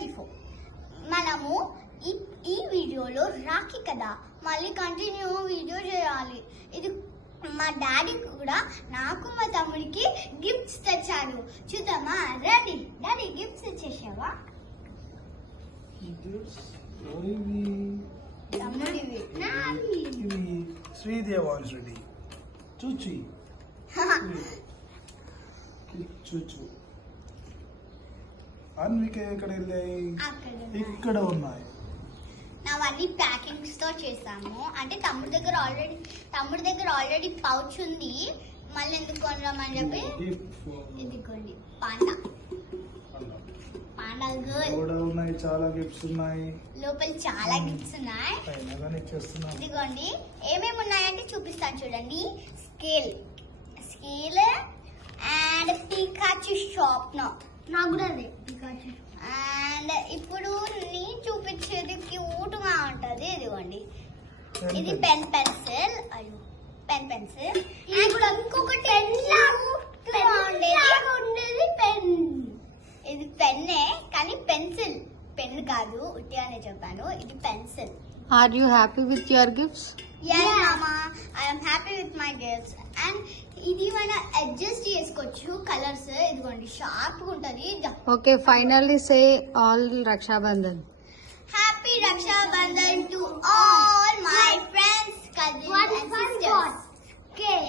24. మనము ఈ వీడియోలో రాఖీ కదా మళ్ళీ కంటిన్యూ వీడియో చేయాలి. ఇది మా డాడీ కూడా నాకు మా తమ్ముడికి గిఫ్ట్స్ తెచ్చాడు. చూద్దామా? రండి. Daddy gifts తెచ్చేసావా? తమ్ముడివి నావి. శ్రీదేవాన్స్ రెడ్డి చూచి చూచు అన్విక ఎక్కడ వెళ్ళాయి? ఇక్కడ ఉన్నాయి. నావన్నీ ప్యాకింగ్స్ తో చేసాము. అంటే తమ్ముడి దగ్గర ఆల్రెడీ పౌచ్ ఉంది. మళ్ళీ ఎందుకు కొనరామని చెప్పి ఇదిగోండి పాండా కూడా ఉన్నాయి. చాలా గిఫ్ట్స్ ఉన్నాయి. లోపల చాలా గిఫ్ట్స్ ఉన్నాయి. ఇదిగోండి ఏమేమి ఉన్నాయంటే చూపిస్తాను చూడండి. Scale and Pikachu sharpener. నాకు కూడా అదే పికాచు. అండ్ ఇప్పుడు నేను చూపించేది క్యూట్ గా ఉంటది. ఇదిగోండి ఇది పెన్సిల్. అయ్యో పెన్సిల్. ఇప్పుడు ఇంకొకటి ఉండేది పెన్. ఇది పెన్నే కానీ పెన్సిల్. పెన్ కాదు, ఉట్టిగానే చెప్పాను. ఇది pencil. Are you happy with your gifts? Yes, Mama. I am happy with my gifts. And ఇది మన అడ్జస్ట్ చేసుకోవచ్చు కలర్స్. ఇదిగోండి షార్ప్ ఉంటది. Okay, finally say all Raksha Bandhan. Happy Raksha Bandhan to all my friends, cousins and sisters. Okay.